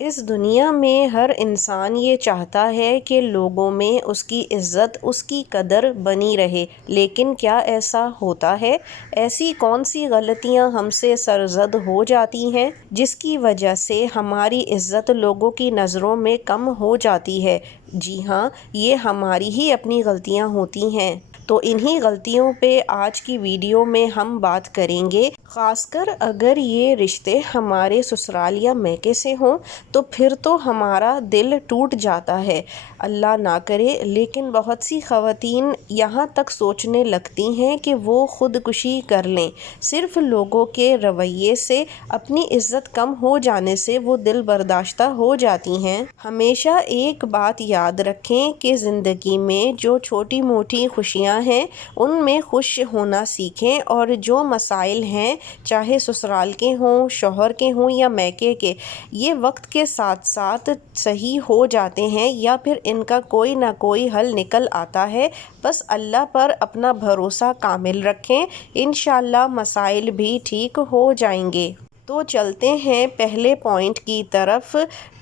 اس دنیا میں ہر انسان یہ چاہتا ہے کہ لوگوں میں اس کی عزت، اس کی قدر بنی رہے، لیکن کیا ایسا ہوتا ہے؟ ایسی کون سی غلطیاں ہم سے سرزد ہو جاتی ہیں جس کی وجہ سے ہماری عزت لوگوں کی نظروں میں کم ہو جاتی ہے؟ جی ہاں، یہ ہماری ہی اپنی غلطیاں ہوتی ہیں۔ تو انہی غلطیوں پہ آج کی ویڈیو میں ہم بات کریں گے، خاص کر اگر یہ رشتے ہمارے سسرال یا میکے سے ہوں تو پھر تو ہمارا دل ٹوٹ جاتا ہے، اللہ نہ کرے۔ لیکن بہت سی خواتین یہاں تک سوچنے لگتی ہیں کہ وہ خودکشی کر لیں، صرف لوگوں کے رویے سے، اپنی عزت کم ہو جانے سے وہ دل برداشتہ ہو جاتی ہیں۔ ہمیشہ ایک بات یاد رکھیں کہ زندگی میں جو چھوٹی موٹی خوشیاں ہیں ان میں خوش ہونا سیکھیں، اور جو مسائل ہیں چاہے سسرال کے ہوں، شوہر کے ہوں یا میکے کے، یہ وقت کے ساتھ ساتھ صحیح ہو جاتے ہیں یا پھر ان کا کوئی نہ کوئی حل نکل آتا ہے۔ بس اللہ پر اپنا بھروسہ کامل رکھیں، انشاءاللہ مسائل بھی ٹھیک ہو جائیں گے۔ تو چلتے ہیں پہلے پوائنٹ کی طرف،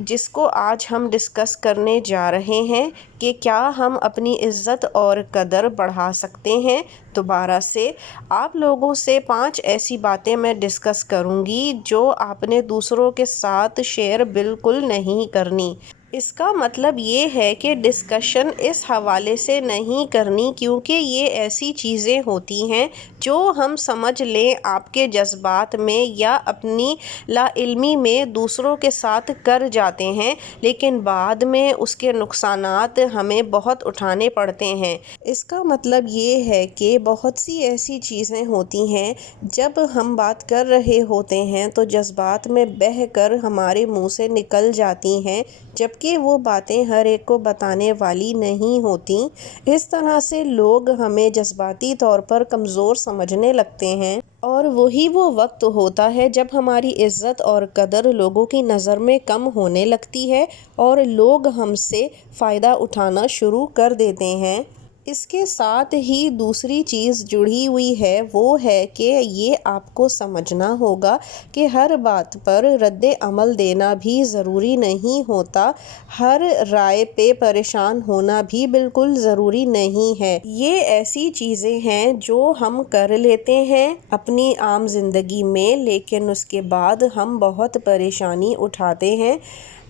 جس کو آج ہم ڈسکس کرنے جا رہے ہیں کہ کیا ہم اپنی عزت اور قدر بڑھا سکتے ہیں۔ دوبارہ سے آپ لوگوں سے 5 ایسی باتیں میں ڈسکس کروں گی جو آپ نے دوسروں کے ساتھ شیئر بالکل نہیں کرنی۔ اس کا مطلب یہ ہے کہ ڈسکشن اس حوالے سے نہیں کرنی کیونکہ یہ ایسی چیزیں ہوتی ہیں جو ہم سمجھ لیں آپ کے جذبات میں یا اپنی لا علمی میں دوسروں کے ساتھ کر جاتے ہیں، لیکن بعد میں اس کے نقصانات ہمیں بہت اٹھانے پڑتے ہیں۔ اس کا مطلب یہ ہے کہ بہت سی ایسی چیزیں ہوتی ہیں جب ہم بات کر رہے ہوتے ہیں تو جذبات میں بہہ کر ہمارے منہ سے نکل جاتی ہیں، جبکہ وہ باتیں ہر ایک کو بتانے والی نہیں ہوتیں۔ اس طرح سے لوگ ہمیں جذباتی طور پر کمزور سمجھنے لگتے ہیں، اور وہی وہ وقت ہوتا ہے جب ہماری عزت اور قدر لوگوں کی نظر میں کم ہونے لگتی ہے اور لوگ ہم سے فائدہ اٹھانا شروع کر دیتے ہیں۔ اس کے ساتھ ہی دوسری چیز جڑی ہوئی ہے، وہ ہے کہ یہ آپ کو سمجھنا ہوگا کہ ہر بات پر رد عمل دینا بھی ضروری نہیں ہوتا، ہر رائے پہ پریشان ہونا بھی بالکل ضروری نہیں ہے۔ یہ ایسی چیزیں ہیں جو ہم کر لیتے ہیں اپنی عام زندگی میں، لیکن اس کے بعد ہم بہت پریشانی اٹھاتے ہیں۔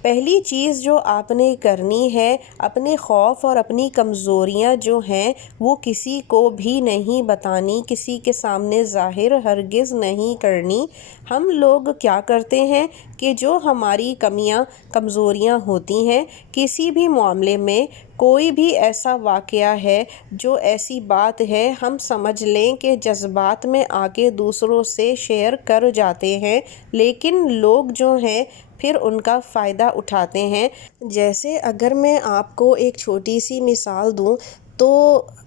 پہلی چیز جو آپ نے کرنی ہے، اپنے خوف اور اپنی کمزوریاں جو ہیں وہ کسی کو بھی نہیں بتانی، کسی کے سامنے ظاہر ہرگز نہیں کرنی۔ ہم لوگ کیا کرتے ہیں کہ جو ہماری کمیاں کمزوریاں ہوتی ہیں، کسی بھی معاملے میں کوئی بھی ایسا واقعہ ہے، جو ایسی بات ہے، ہم سمجھ لیں کہ جذبات میں آ کے دوسروں سے شیئر کر جاتے ہیں، لیکن لوگ جو ہیں پھر ان کا فائدہ اٹھاتے ہیں۔ جیسے اگر میں آپ کو ایک چھوٹی سی مثال دوں تو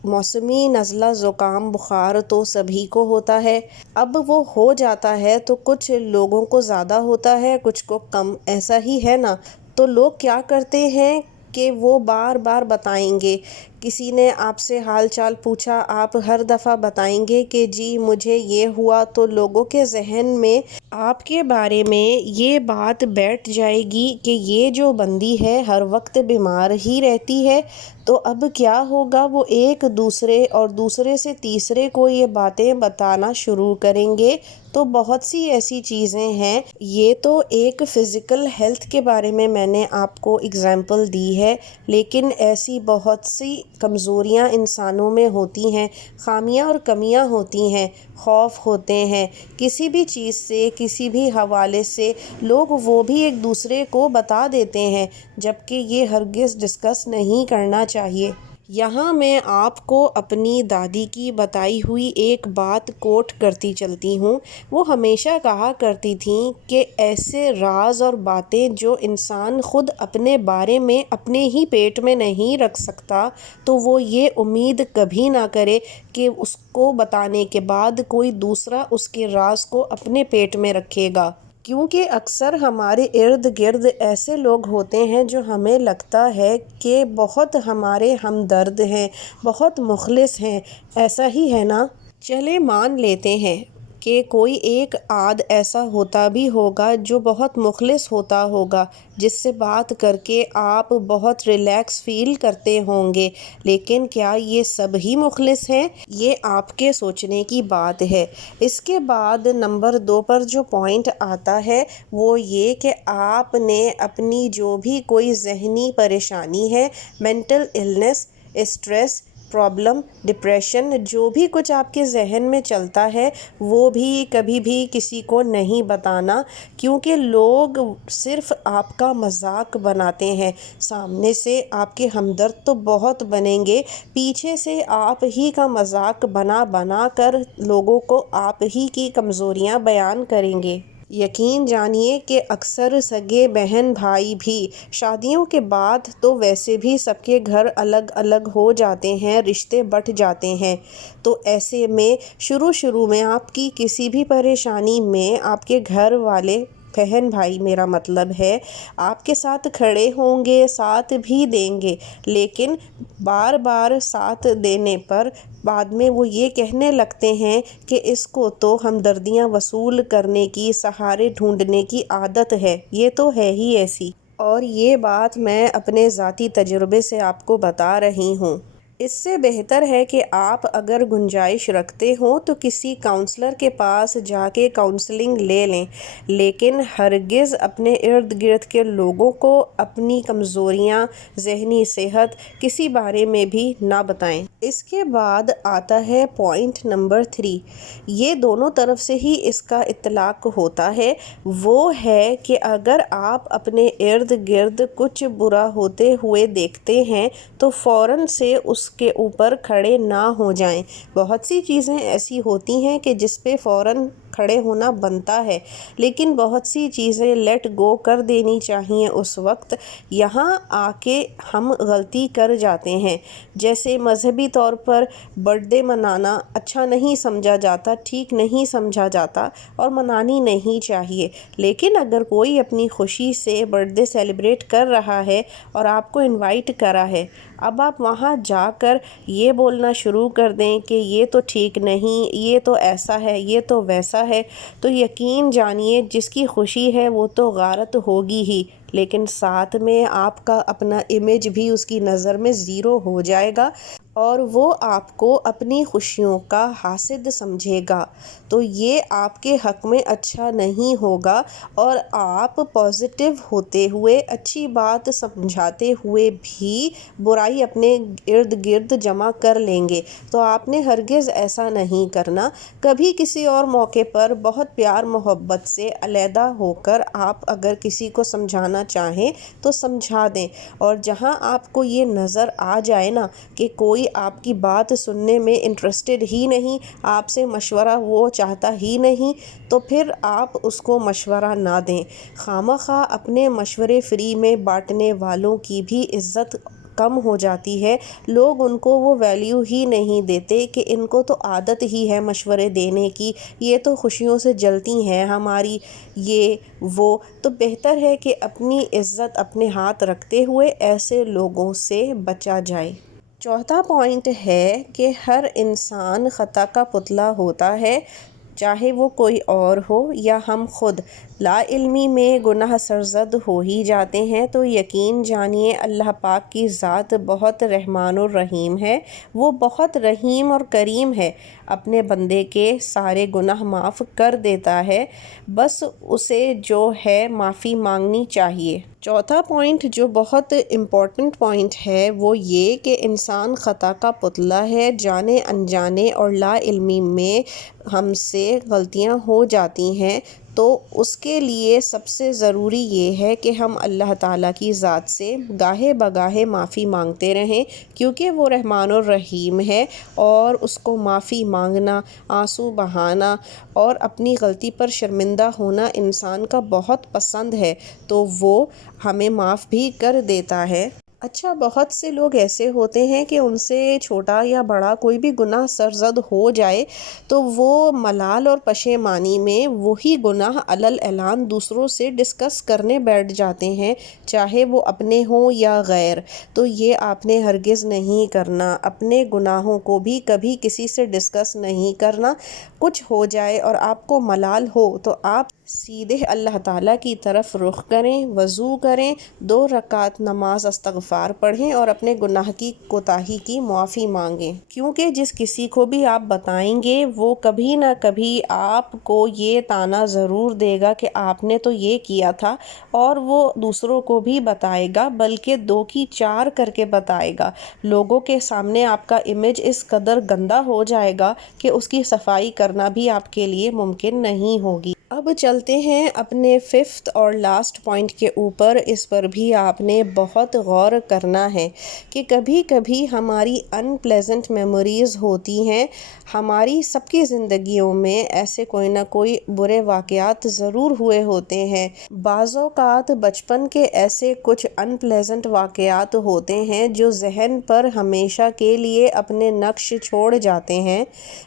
موسمی نزلہ، زکام، بخار تو سبھی کو ہوتا ہے۔ اب وہ ہو جاتا ہے تو کچھ لوگوں کو زیادہ ہوتا ہے، کچھ کو کم، ایسا ہی ہے نا؟ تو لوگ کیا کرتے ہیں کہ وہ بار بار بتائیں گے، کسی نے آپ سے حال چال پوچھا، آپ ہر دفعہ بتائیں گے کہ جی مجھے یہ ہوا، تو لوگوں کے ذہن میں آپ کے بارے میں یہ بات بیٹھ جائے گی کہ یہ جو بندی ہے ہر وقت بیمار ہی رہتی ہے۔ تو اب کیا ہوگا، وہ ایک دوسرے اور دوسرے سے تیسرے کو یہ باتیں بتانا شروع کریں گے۔ تو بہت سی ایسی چیزیں ہیں، یہ تو ایک فزیکل ہیلتھ کے بارے میں نے آپ کو اگزامپل دی ہے، لیکن ایسی بہت سی کمزوریاں انسانوں میں ہوتی ہیں، خامیاں اور کمیاں ہوتی ہیں، خوف ہوتے ہیں کسی بھی چیز سے، کسی بھی حوالے سے، لوگ وہ بھی ایک دوسرے کو بتا دیتے ہیں، جبکہ یہ ہرگز ڈسکس نہیں کرنا چاہیے۔ یہاں میں آپ کو اپنی دادی کی بتائی ہوئی ایک بات کوٹ کرتی چلتی ہوں۔ وہ ہمیشہ کہا کرتی تھیں کہ ایسے راز اور باتیں جو انسان خود اپنے بارے میں اپنے ہی پیٹ میں نہیں رکھ سکتا، تو وہ یہ امید کبھی نہ کرے کہ اس کو بتانے کے بعد کوئی دوسرا اس کے راز کو اپنے پیٹ میں رکھے گا۔ کیونکہ اکثر ہمارے ارد گرد ایسے لوگ ہوتے ہیں جو ہمیں لگتا ہے کہ بہت ہمارے ہمدرد ہیں، بہت مخلص ہیں، ایسا ہی ہے نا؟ چلیں مان لیتے ہیں کہ کوئی ایک آدھ ایسا ہوتا بھی ہوگا جو بہت مخلص ہوتا ہوگا، جس سے بات کر کے آپ بہت ریلیکس فیل کرتے ہوں گے، لیکن کیا یہ سب ہی مخلص ہیں؟ یہ آپ کے سوچنے کی بات ہے۔ اس کے بعد نمبر 2 پر جو پوائنٹ آتا ہے وہ یہ کہ آپ نے اپنی جو بھی کوئی ذہنی پریشانی ہے، mental illness, stress, problem, depression, جو بھی کچھ آپ کے ذہن میں چلتا ہے وہ بھی کبھی بھی کسی کو نہیں بتانا، کیونکہ لوگ صرف آپ کا مذاق بناتے ہیں۔ سامنے سے آپ کے ہمدرد تو بہت بنیں گے، پیچھے سے آپ ہی کا مذاق بنا بنا کر لوگوں کو آپ ہی کی کمزوریاں بیان کریں گے۔ یقین جانیے کہ اکثر سگے بہن بھائی بھی شادیوں کے بعد تو ویسے بھی سب کے گھر الگ الگ ہو جاتے ہیں، رشتے بٹ جاتے ہیں، تو ایسے میں شروع میں آپ کی کسی بھی پریشانی میں آپ کے گھر والے، بہن بھائی میرا مطلب ہے، آپ کے ساتھ کھڑے ہوں گے، ساتھ بھی دیں گے، لیکن بار بار ساتھ دینے پر بعد میں وہ یہ کہنے لگتے ہیں کہ اس کو تو ہمدردیاں وصول کرنے کی، سہارے ڈھونڈنے کی عادت ہے، یہ تو ہے ہی ایسی۔ اور یہ بات میں اپنے ذاتی تجربے سے آپ کو بتا رہی ہوں۔ اس سے بہتر ہے کہ آپ اگر گنجائش رکھتے ہوں تو کسی کاؤنسلر کے پاس جا کے کاؤنسلنگ لے لیں، لیکن ہرگز اپنے ارد گرد کے لوگوں کو اپنی کمزوریاں، ذہنی صحت کسی بارے میں بھی نہ بتائیں۔ اس کے بعد آتا ہے پوائنٹ نمبر 3، یہ دونوں طرف سے ہی اس کا اطلاق ہوتا ہے، وہ ہے کہ اگر آپ اپنے ارد گرد کچھ برا ہوتے ہوئے دیکھتے ہیں تو فوراً سے اس کے اوپر کھڑے نہ ہو جائیں۔ بہت سی چیزیں ایسی ہوتی ہیں کہ جس پہ فوراً کھڑے ہونا بنتا ہے، لیکن بہت سی چیزیں لیٹ گو کر دینی چاہیے اس وقت۔ یہاں آ کے ہم غلطی کر جاتے ہیں، جیسے مذہبی طور پر برتھ ڈے منانا اچھا نہیں سمجھا جاتا، ٹھیک نہیں سمجھا جاتا اور منانی نہیں چاہیے، لیکن اگر کوئی اپنی خوشی سے برتھ ڈے سیلیبریٹ کر رہا ہے اور آپ کو انوائٹ کرا ہے، اب آپ وہاں جا کر یہ بولنا شروع کر دیں کہ یہ تو ٹھیک نہیں، یہ تو ایسا ہے، یہ تو ویسا ہے، تو یقین جانیے جس کی خوشی ہے وہ تو غارت ہوگی ہی، لیکن ساتھ میں آپ کا اپنا امیج بھی اس کی نظر میں زیرو ہو جائے گا اور وہ آپ کو اپنی خوشیوں کا حاسد سمجھے گا، تو یہ آپ کے حق میں اچھا نہیں ہوگا، اور آپ پازیٹیو ہوتے ہوئے، اچھی بات سمجھاتے ہوئے بھی برائی اپنے ارد گرد جمع کر لیں گے، تو آپ نے ہرگز ایسا نہیں کرنا۔ کبھی کسی اور موقع پر بہت پیار محبت سے علیحدہ ہو کر آپ اگر کسی کو سمجھانا چاہیں تو سمجھا دیں، اور جہاں آپ کو یہ نظر آ جائے نا کہ کوئی آپ کی بات سننے میں انٹرسٹڈ ہی نہیں، آپ سے مشورہ وہ چاہتا ہی نہیں، تو پھر آپ اس کو مشورہ نہ دیں۔ خواہ اپنے مشورے فری میں بانٹنے والوں کی بھی عزت کم ہو جاتی ہے، لوگ ان کو وہ ویلیو ہی نہیں دیتے کہ ان کو تو عادت ہی ہے مشورے دینے کی، یہ تو خوشیوں سے جلتی ہیں ہماری، یہ وہ، تو بہتر ہے کہ اپنی عزت اپنے ہاتھ رکھتے ہوئے ایسے لوگوں سے بچا جائے۔ چوتھا پوائنٹ ہے کہ ہر انسان خطا کا پتلا ہوتا ہے، چاہے وہ کوئی اور ہو یا ہم خود، لا علمی میں گناہ سرزد ہو ہی جاتے ہیں، تو یقین جانیے اللہ پاک کی ذات بہت رحمان الرحیم ہے، وہ بہت رحیم اور کریم ہے، اپنے بندے کے سارے گناہ معاف کر دیتا ہے، بس اسے جو ہے معافی مانگنی چاہیے۔ چوتھا پوائنٹ جو بہت امپورٹنٹ پوائنٹ ہے وہ یہ کہ انسان خطا کا پتلا ہے، جانے انجانے اور لا علمی میں ہم سے غلطیاں ہو جاتی ہیں، تو اس کے لیے سب سے ضروری یہ ہے کہ ہم اللہ تعالیٰ کی ذات سے گاہے بگاہے معافی مانگتے رہیں، کیونکہ وہ رحمان الرحیم ہے، اور اس کو معافی مانگنا، آنسو بہانا اور اپنی غلطی پر شرمندہ ہونا انسان کا بہت پسند ہے، تو وہ ہمیں معاف بھی کر دیتا ہے۔ اچھا، بہت سے لوگ ایسے ہوتے ہیں کہ ان سے چھوٹا یا بڑا کوئی بھی گناہ سرزد ہو جائے تو وہ ملال اور پشیمانی میں وہی گناہ علل اعلان دوسروں سے ڈسکس کرنے بیٹھ جاتے ہیں، چاہے وہ اپنے ہوں یا غیر۔ تو یہ آپ نے ہرگز نہیں کرنا، اپنے گناہوں کو بھی کبھی کسی سے ڈسکس نہیں کرنا۔ کچھ ہو جائے اور آپ کو ملال ہو تو آپ سیدھے اللہ تعالیٰ کی طرف رخ کریں، وضو کریں، 2 رکعت نماز استغفار پڑھیں اور اپنے گناہ کی کوتاہی کی معافی مانگیں، کیونکہ جس کسی کو بھی آپ بتائیں گے وہ کبھی نہ کبھی آپ کو یہ طعنہ ضرور دے گا کہ آپ نے تو یہ کیا تھا، اور وہ دوسروں کو بھی بتائے گا، بلکہ 2 کی 4 کر کے بتائے گا۔ لوگوں کے سامنے آپ کا امیج اس قدر گندا ہو جائے گا کہ اس کی صفائی کرنا بھی آپ کے لیے ممکن نہیں ہوگی۔ اب چلتے ہیں اپنے 5th اور لاسٹ پوائنٹ کے اوپر۔ اس پر بھی آپ نے بہت غور کرنا ہے کہ کبھی کبھی ہماری ان پلیزنٹ میموریز ہوتی ہیں۔ ہماری سب کی زندگیوں میں ایسے کوئی نہ کوئی برے واقعات ضرور ہوئے ہوتے ہیں۔ بعض اوقات بچپن کے ایسے کچھ ان پلیزنٹ واقعات ہوتے ہیں جو ذہن پر ہمیشہ کے لیے اپنے نقش چھوڑ جاتے ہیں،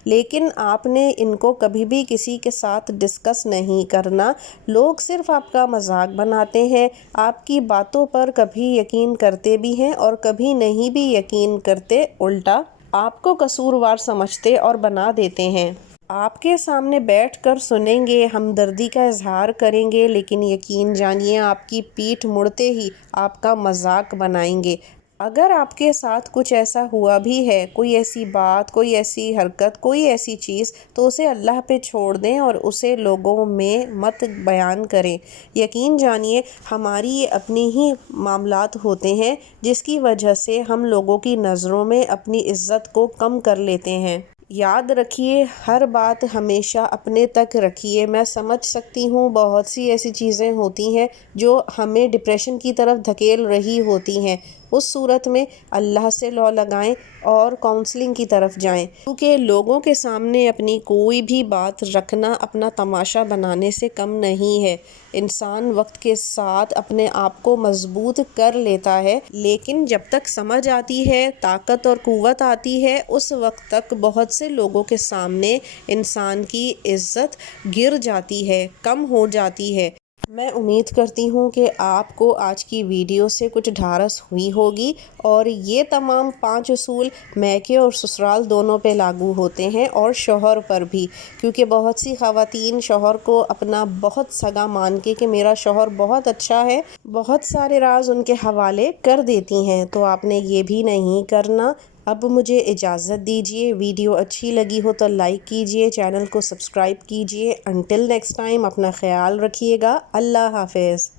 لیکن آپ نے ان کو کبھی بھی کسی کے ساتھ ڈسکس نہیں کرنا۔ لوگ صرف آپ کا مذاق بناتے ہیں، آپ کی باتوں پر کبھی یقین کرتے بھی ہیں اور کبھی نہیں بھی یقین کرتے، الٹا آپ کو قصوروار سمجھتے اور بنا دیتے ہیں۔ آپ کے سامنے بیٹھ کر سنیں گے، ہمدردی کا اظہار کریں گے، لیکن یقین جانیے آپ کی پیٹھ مڑتے ہی آپ کا مذاق بنائیں گے۔ اگر آپ کے ساتھ کچھ ایسا ہوا بھی ہے، کوئی ایسی بات، کوئی ایسی حرکت، کوئی ایسی چیز، تو اسے اللہ پہ چھوڑ دیں اور اسے لوگوں میں مت بیان کریں۔ یقین جانیے ہماری یہ اپنی ہی معاملات ہوتے ہیں جس کی وجہ سے ہم لوگوں کی نظروں میں اپنی عزت کو کم کر لیتے ہیں۔ یاد رکھیے، ہر بات ہمیشہ اپنے تک رکھیے۔ میں سمجھ سکتی ہوں بہت سی ایسی چیزیں ہوتی ہیں جو ہمیں ڈپریشن کی طرف دھکیل رہی ہوتی ہیں، اس صورت میں اللہ سے لو لگائیں اور کاؤنسلنگ کی طرف جائیں، کیونکہ لوگوں کے سامنے اپنی کوئی بھی بات رکھنا اپنا تماشا بنانے سے کم نہیں ہے۔ انسان وقت کے ساتھ اپنے آپ کو مضبوط کر لیتا ہے، لیکن جب تک سمجھ آتی ہے، طاقت اور قوت آتی ہے، اس وقت تک بہت سے لوگوں کے سامنے انسان کی عزت گر جاتی ہے، کم ہو جاتی ہے۔ میں امید کرتی ہوں کہ آپ کو آج کی ویڈیو سے کچھ ڈھارس ہوئی ہوگی، اور یہ تمام 5 اصول میکے اور سسرال دونوں پہ لاگو ہوتے ہیں، اور شوہر پر بھی، کیونکہ بہت سی خواتین شوہر کو اپنا بہت سگا مان کے کہ میرا شوہر بہت اچھا ہے، بہت سارے راز ان کے حوالے کر دیتی ہیں، تو آپ نے یہ بھی نہیں کرنا۔ اب مجھے اجازت دیجیے، ویڈیو اچھی لگی ہو تو لائک کیجیے، چینل کو سبسکرائب کیجیے۔ انٹل نیکسٹ ٹائم، اپنا خیال رکھیے گا۔ اللہ حافظ۔